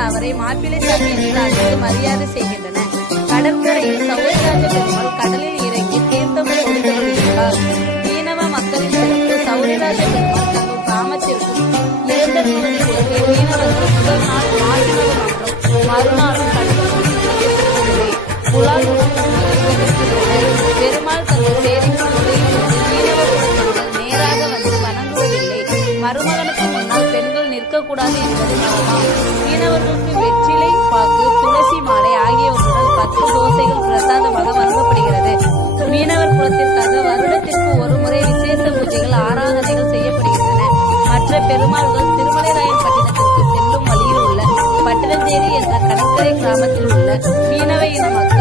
அவரை மாப்பிள்ளை சாமி என்று அழைத்து மரியாதை செய்கின்றன கடற்கரையில் சௌராஜ பெருமாள் கடலில் இறங்கி தீர்த்தம் கொடுத்து வருகிறார் மீனவ மக்களின் சிறப்பு சௌரிராஜ பெருமாள் தங்கள் கிராமத்திற்கும் இறந்த குழந்தை மீனவர்கள் முதல் நாள் மற்றும் மறுநாளும் புலால் பெருமாள் தங்கள் சேரிக்கு மீனவ நேராக வந்து வணங்குவதில்லை. மருமகனுக்கு நிற்கக்கூடாது என்பது மரபாம் மீனவர்களுக்கு வெற்றிலை பாக்கு துளசி மாலை ஆகியவற்றுடன் பத்து தோசைகள் பிரசாதமாக வழங்கப்படுகிறது. மீனவர் குலத்திற்காக வருடத்திற்கு ஒரு முறை விசேஷ பூஜைகள் ஆராதனைகள் செய்யப்படுகின்றன. மற்ற பெருமாள்கள் திருமலைராயன் பட்டினத்திற்கு செல்லும் வழியில் உள்ள பட்டினஞ்சேரி என்ற கடற்கரை கிராமத்தில் உள்ள மீனவ இன மக்கள்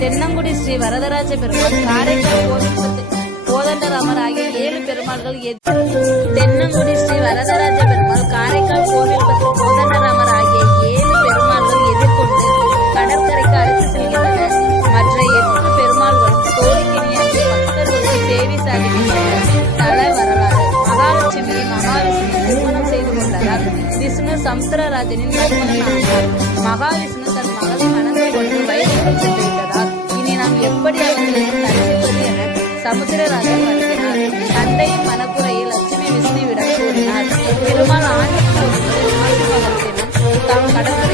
தென்னங்குடி ஸ்ரீ வரதராஜ பெருமாள் காரைக்கால் கோவில்பத்து கோதண்டராமர் ஆகிய ஏழு பெருமாள்கள் தென்னங்குடி ஸ்ரீ வரதராஜ பெருமாள் காரைக்கால் கோவில்பத்து கோதண்டராமர் ஆகிய ஏழு பெருமாள்கள் எதிர்கொண்டு கடற்கரைக்கு அழைத்து செல்கின்றனர். மற்ற எட்டு பெருமாள்களும் கோரிக்கிணியாற்றி பக்தர்களுக்கு சேவை சாதிக்கின்றனர். தல வரலாறு மகாலட்சுமியை மகாவிஷ்ணு திருமணம் செய்து கொண்டதால் விஷ்ணு சமுத்திரராஜனின் மருமகன் மகாவிஷ்ணு தன் மகளை சமுத்திரராஜன் வருகிறார் தந்தையின் மனப்புறையை லட்சுமி விஷ்ணுவிடம் கூறினார் பெருமாள் ஆண்டு தாம் கடந்த